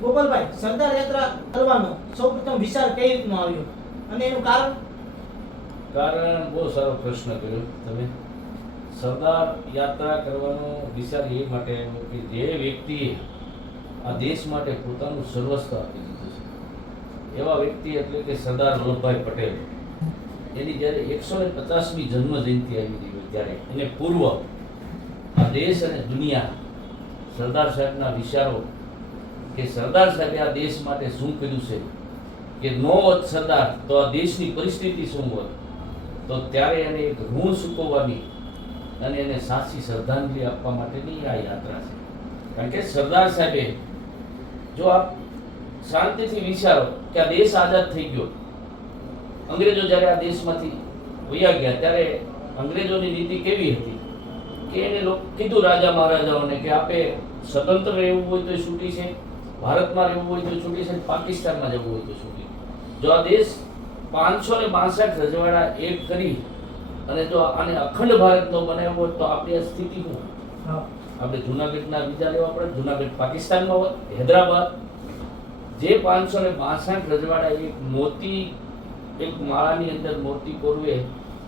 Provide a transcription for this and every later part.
ગોપાલભાઈ, સરદાર યાત્રા કરવાનો સૌપ્રથમ વિચાર કઈ રીતનો આવ્યો અને એનું કારણ? કારણ બહુ સારો પ્રશ્ન કર્યો તમે. સરદાર યાત્રા કરવાનો વિચાર એ માટે આવ્યો કે જે વ્યક્તિએ આ દેશ માટે પોતાનું સર્વસ્વ આપી દીધું છે એવા વ્યક્તિ એટલે કે સરદાર વલ્લભભાઈ પટેલ, એની જ્યારે 150મી જન્મ જયંતિ આવી રહી હોય ત્યારે એને પૂર્વ આ દેશ અને દુનિયા સરદાર સાહેબના વિચારો કે સરદાર સાહેબે આ દેશ માટે શું કર્યું છે, કે નો હોત સરદાર તો આ દેશની પરિસ્થિતિ શું હોત, તો ત્યારે એને એક ઋણ ચૂકવવાની અને એને સાચી શ્રદ્ધાંજલિ આપવા માટેની આ યાત્રા છે. કારણ કે સરદાર સાહેબે, જો આપ શાંતિથી વિચારો કે આ દેશ આઝાદ થઈ ગયો, અંગ્રેજો જ્યારે આ દેશમાંથી વયા ગયા ત્યારે અંગ્રેજોની નીતિ કેવી હતી કે એને કીધું રાજા મહારાજાઓને કે આપે સ્વતંત્ર રહેવું હોય તો છૂટી છે, ભારતમાં રહેવું હોય તો છૂટી છે, પાકિસ્તાનમાં જવું હોય તો છૂટી. જો આ દેશ 562 રજવાડા એક કરી અને જો આને અખંડ ભારતનો બનાવ્યો હોત તો આપણી આ સ્થિતિ શું? આપણે જુનાગઢના બીજા લેવા પડે, જુનાગઢ પાકિસ્તાનમાં હોત, હૈદરાબાદ જે 562 રજવાડા એક મોતી, એક માળાની અંદર મોતી કોરવે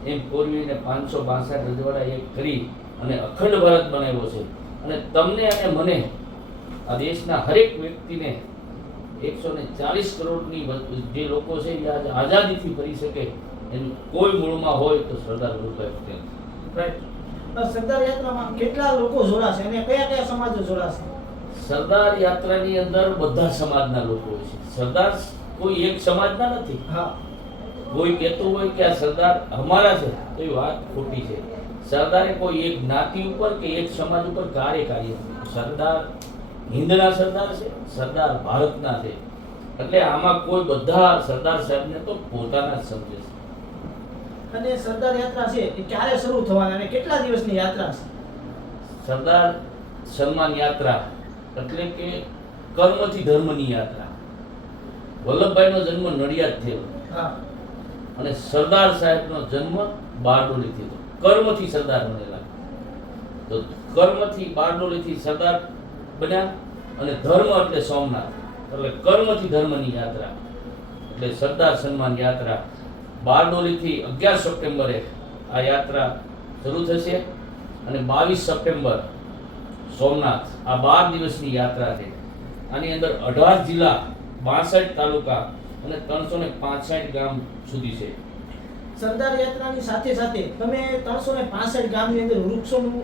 એમ કોરવીને 562 રજવાડા એક કરી અને અખંડ ભારત બનાવ્યો છે. અને તમને અને મને આ દેશના હરેક વ્યક્તિને 140 કરોડની જે લોકો છે એ આજ આઝાદીથી ફરી શકે એનું કોઈ મૂળમાં હોય તો સરદાર વલ્લભભાઈ પટેલ. રાઈટ. સરદાર યાત્રામાં કેટલા લોકો જોડાશે અને કયા કયા સમાજો જોડાશે? સરદાર યાત્રાની અંદર બધા સમાજના લોકો હોય છે. સરદાર કોઈ એક સમાજના નથી. હા. કોઈ કહેતું હોય કે આ સરદાર અમારા છે તો એ વાત ખોટી છે. સરદારે કોઈ એક જ્ઞાતિ ઉપર કે એક સમાજ ઉપર કાર્ય સરદાર હિન્દના સરદાર છે, સરદાર ભારતના છે. એટલે આમાં કોઈ બધા સરદાર સાહેબને તો પોતાના જ સમજે છે. અને સરદાર યાત્રા છે એ ક્યારે શરૂ થવાના અને કેટલા દિવસની યાત્રા છે? સરદાર સન્માન યાત્રા એટલે કે કર્મથી ધર્મની યાત્રા. વલ્લભભાઈનો જન્મ નડિયાદ થયો. હા. અને સરદાર સાહેબનો જન્મ બારડોલીથી થયો. કર્મથી સરદાર બનેલા. તો કર્મથી બારડોલીથી સરદાર બન્યા અને ધર્મ એટલે સોમનાથ, એટલે કર્મથી ધર્મની યાત્રા એટલે સરદાર સન્માન યાત્રા. બારડોલીથી 11 સપ્ટેમ્બરે આ યાત્રા શરૂ થશે અને 22 સપ્ટેમ્બર સોમનાથ. આ 12 દિવસની યાત્રા છે. આની અંદર 18 જિલ્લા, 62 તાલુકા અને 365 ગામ સુધી છે. સરદાર યાત્રાની સાથે સાથે તમે 365 ગામની અંદર વૃક્ષોનું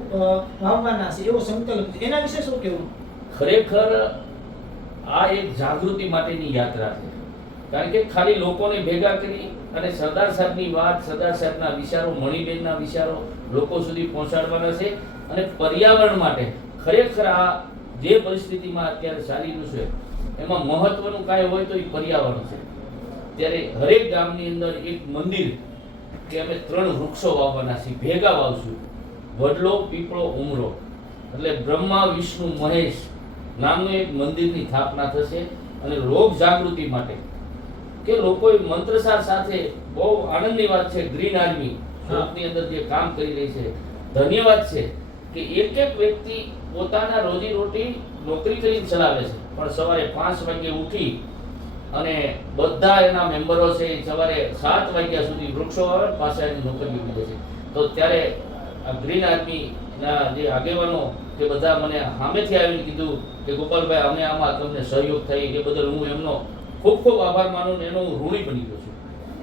વાવવાના છે એવો સંકલ્પ છે, એના વિશે શું કહેવું? ખરેખર આ એક જાગૃતિ માટેની યાત્રા છે. કારણ કે ખાલી લોકોને ભેગા કરી અને સરદાર સાહેબની વાત, સરદાર સાહેબના વિચારો, મણિબેનના વિચારો લોકો સુધી પહોંચાડવાના છે. અને પર્યાવરણ માટે ખરેખર આ જે પરિસ્થિતિમાં અત્યારે ચાલી રહ્યું છે એમાં મહત્વનું કાંઈ હોય તો એ પર્યાવરણ છે. ત્યારે હરેક ગામની અંદર એક મંદિર કે અમે 3 વૃક્ષો વાવવાના છીએ, ભેગા વાવશું. વડલો, પીપળો, ઉમરો એટલે બ્રહ્મા, વિષ્ણુ, મહેશ નામનું એક મંદિરની સ્થાપના થશે. અને લોક જાગૃતિ માટે કે લોકોએ મંત્રસાર સાથે, બહુ આનંદની વાત છે, ગ્રીન આર્મી સુરતની અંદર જે કામ કરી રહી છે, ધન્યવાદ છે કે એક એક વ્યક્તિ પોતાના રોજી રોટી નોકરી કરીને ચલાવે છે, પણ સવારે 5 વાગે ઉઠી અને બધા એના મેમ્બરો છે સવારે 7 વાગ્યા સુધી વૃક્ષો આવે, પાછા એની નોકરી ઉભી છે. તો ત્યારે આ ગ્રીન આર્મીના જે આગેવાનો તે બધા મને સામેથી આવીને કીધું કે ગોપાલભાઈ અમે આમાં તમને સહયોગ થઈ એ બદલ હું એમનો ખૂબ ખૂબ આભાર માનું ને એનો હું ઋણી બની ગયો છું.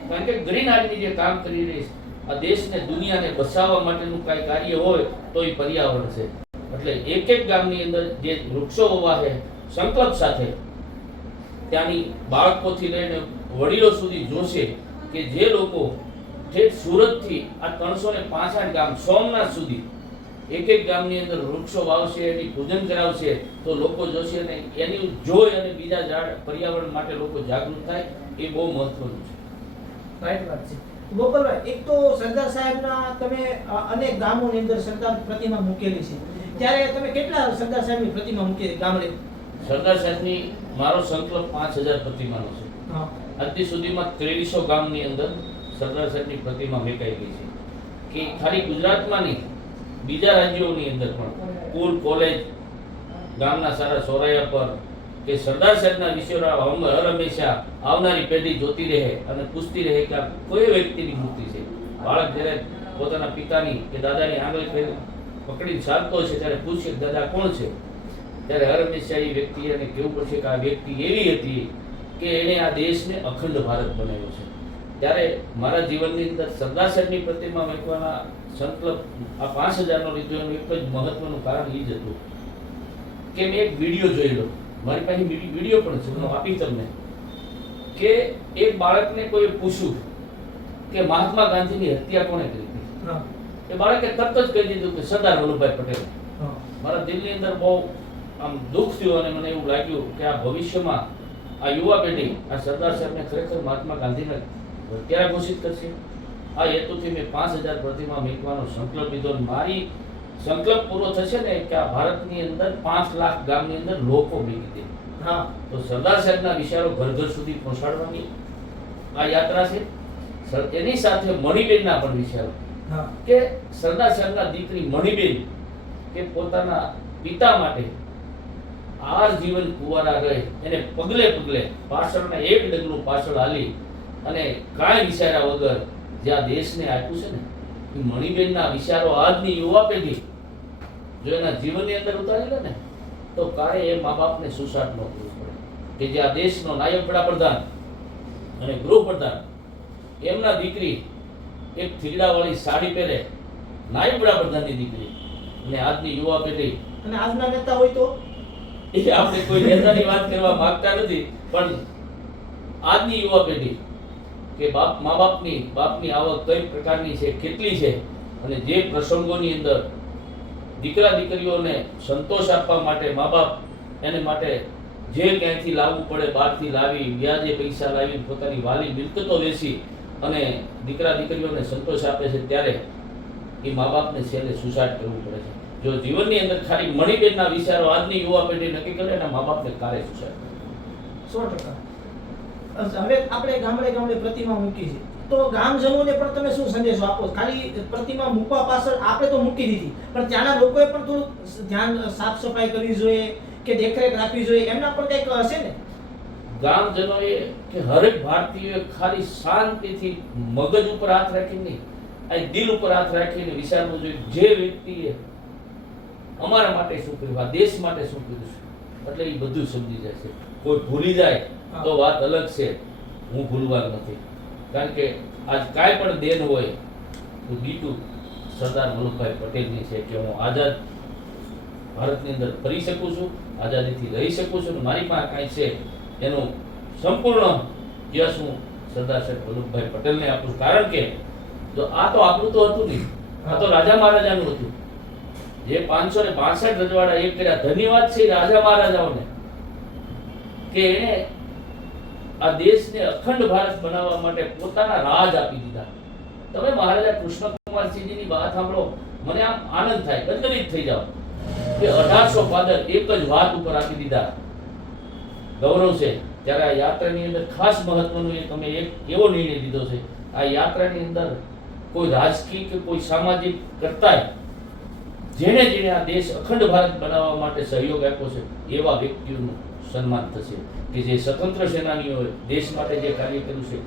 કારણ કે ગ્રીન આર્મી જે કામ કરી રહી છે આ દેશને, દુનિયાને બચાવવા માટેનું કાંઈ કાર્ય હોય તો એ પર્યાવરણ છે. એટલે એક એક ગામની અંદર જે વૃક્ષો હોવા છે સંકલ્પ સાથે ત્યાંની બાળકોથી લઈને વડીલો સુધી જોશે કે જે લોકો ઠેઠ સુરતથી આ 365 ગામ સોમનાથ સુધી એક એક ગામની અંદર વૃક્ષો વાવશે, એની પૂજન કરાવશે તો લોકો જોશે અને એની જોઈ અને બીજા ઝાડ પર્યાવરણ માટે લોકો જાગૃત થાય. એ બહુ મહત્વનું છે. રાઈટ વાત છે. ગોપાલભાઈ, એક તો સરદાર સાહેબના તમે અનેક ગામોની અંદર સરદાર પ્રતિમા મૂકેલી છે, ત્યારે તમે કેટલા સરદાર સાહેબની પ્રતિમા મૂકેલી ગામડે? સરદાર સાહેબની મારો સંકલ્પ 5000 પ્રતિમાનો છે. આજથી સુધીમાં 2300 ગામની અંદર સરદાર સાહેબની પ્રતિમા મેકાઈ ગઈ છે. કે ખાલી ગુજરાતમાં નહીં, બીજા રાજ્યોની અંદર પણ સ્કૂલ, કોલેજ, ગામના સારા સોરાયા પર કે સરદાર સાહેબના વિચારો હર હંમેશા આવનારી પેઢી જોતી રહે અને પૂછતી રહે કે આ કોઈ વ્યક્તિની મૂર્તિ છે. બાળક જ્યારે પોતાના પિતાની કે દાદાની આંગળી પકડીને ચાલતો છે ત્યારે પૂછે કે દાદા કોણ છે, ત્યારે હર હંમેશા એ વ્યક્તિને કહેવું પડશે કે આ વ્યક્તિ એવી હતી કે એણે આ દેશને અખંડ ભારત બનાવ્યો છે. ત્યારે મારા જીવનની અંદર સરદાર સાહેબની પ્રતિમા મૂકવાના સંકલ્પ આ 5000નો લીધો એનું એક જ મહત્વનું કારણ એ જ હતું કે મેં એક વિડીયો જોયેલો, મારી પાસે વિડીયો પણ છે, હું આપી તમને, કે એક બાળકને કોઈ પૂછ્યું કે મહાત્મા ગાંધીની હત્યા કોણે કરી હતી? એ બાળકે તરત જ કહી દીધું કે સરદાર વલ્લભભાઈ પટેલ. મારા દિલની અંદર બહુ આમ દુઃખ થયું અને મને એવું લાગ્યું કે આ ભવિષ્યમાં આ યુવા પેઢી આ સરદાર સાહેબને ખરેખર મહાત્મા ગાંધીને ક્યારે ઘોષિત કરશે. આ હેતુથી મેં 5000 પ્રતિમા મૂકવાનો સંકલ્પ લીધો. મારી સંકલ્પ પૂરો થશે ને કે આ ભારતની અંદર 5 લાખ ગામની અંદર લોકો મૂકી દે. હા, તો સરદાર સાહેબના વિચારો ઘર ઘર સુધી પહોંચાડવાની આ યાત્રા છે. એની સાથે મણિબેનના પણ વિચારો કે સરદાર સાહેબના દીકરી મણિબેન કે પોતાના પિતા માટે આર જીવન કુંવારા રહે એને પગલે પગલે પાછળના એક ડગલું પાછળ હાલી અને કાંઈ વિચાર્યા વગર જે આ દેશને આપ્યું છે ને એ મણિબેનના વિચારો આજની યુવા પેઢી જો એના જીવનની અંદર ઉતારી લે ને તો કાંઈ એ મા બાપને સુસાટ ન કરવું પડે કે જે આ દેશનો નાયબ વડાપ્રધાન અને ગૃહપ્રધાન એમના દીકરી એક થીગડાવાળી સાડી પહેરે, નાયબ વડાપ્રધાનની દીકરી, અને આજની યુવા પેઢી અને આજના નેતા હોય તો એ આપણે કોઈ નેતાની વાત કરવા માંગતા નથી, પણ આજની યુવા પેઢી કે મા બાપની આવક કઈ પ્રકારની છે, કેટલી છે, અને જે પ્રસંગોની અંદર દીકરા દીકરીઓને સંતોષ આપવા માટે મા બાપ એને માટે જે ક્યાંયથી લાવવું પડે બહારથી લાવી વ્યાજે પૈસા લાવી પોતાની વાલી મિલકતો વેચી અને દીકરા દીકરીઓને સંતોષ આપે છે, ત્યારે એ મા બાપને છેલ્લે સુસાઇડ કરવું પડે છે. જો જીવનની અંદર ખાલી મણિબેનના વિચારો આજની યુવા પેઢી નક્કી કરે અને મા બાપને કારે સુસાઇડ કરે. 100%. હવે આપણે ગામડે ગામડે પ્રતિમા મૂકી છે, તો ગામજનોને પણ તમે શું સંદેશો આપો? ખાલી પ્રતિમા મૂકવા પાછળ આપણે તો મૂકી દીધી, પણ ત્યાંના લોકોએ પણ થોડું ધ્યાન સાફ સફાઈ કરવી જોઈએ કે દેખરેખ રાખવી જોઈએ, એમના પણ કંઈક હશે ને? ગામજનોએ કે હરેક ભારતીયોએ ખાલી શાંતિથી મગજ ઉપર હાથ રાખીને નહીં, આ દિલ ઉપર હાથ રાખીને વિચારવું જોઈએ જે વ્યક્તિએ અમારા માટે શું કર્યું, આ દેશ માટે શું કર્યું છે, એટલે એ બધું સમજી જાય છે. કોઈ ભૂલી જાય તો વાત અલગ છે, હું ભૂલવાનો નથી, કારણ કે આજ કાંઈ પણ દેન હોય તો બીટું સરદાર વલ્લભભાઈ પટેલની છે કે હું આઝાદ ભારતની અંદર ફરી શકું છું, આઝાદીથી રહી શકું છું, મારી પાસે કાંઈ છે એનું સંપૂર્ણ યશ હું સરદાર સાહેબ વલ્લભભાઈ પટેલને આપું. કારણ કે જો આ તો આપણું તો હતું નહીં, આ તો રાજા મહારાજાનું હતું. જે 562 રજવાડા એક કર્યા, ધન્યવાદ છે રાજા મહારાજાઓને કે એને આ દેશને અખંડ ભારત બનાવવા માટે પોતાના રાજ આપી દીધા. તમે મહારાજા કૃષ્ણકુમારસિંહજીની વાત સાંભળો, મને આમ આનંદ થાય, ગદગદિત થઈ જાવ કે 1800 ફાધર એક જ વાત ઉપર આપી દીધા. ગૌરવ છે. ત્યારે આ યાત્રાની અંદર ખાસ મહત્વનું એ તમે એક એવો નિર્ણય લીધો છે, આ યાત્રાની અંદર કોઈ રાજકીય કે કોઈ સામાજિક કરતાય જેણે આ દેશ અખંડ ભારત બનાવવા માટે સહયોગ આપ્યો છે એવા વ્યક્તિઓનું સન્માન થશે કે જે સ્વતંત્ર સેનાનીઓએ દેશ માટે જે કાર્ય કર્યું છે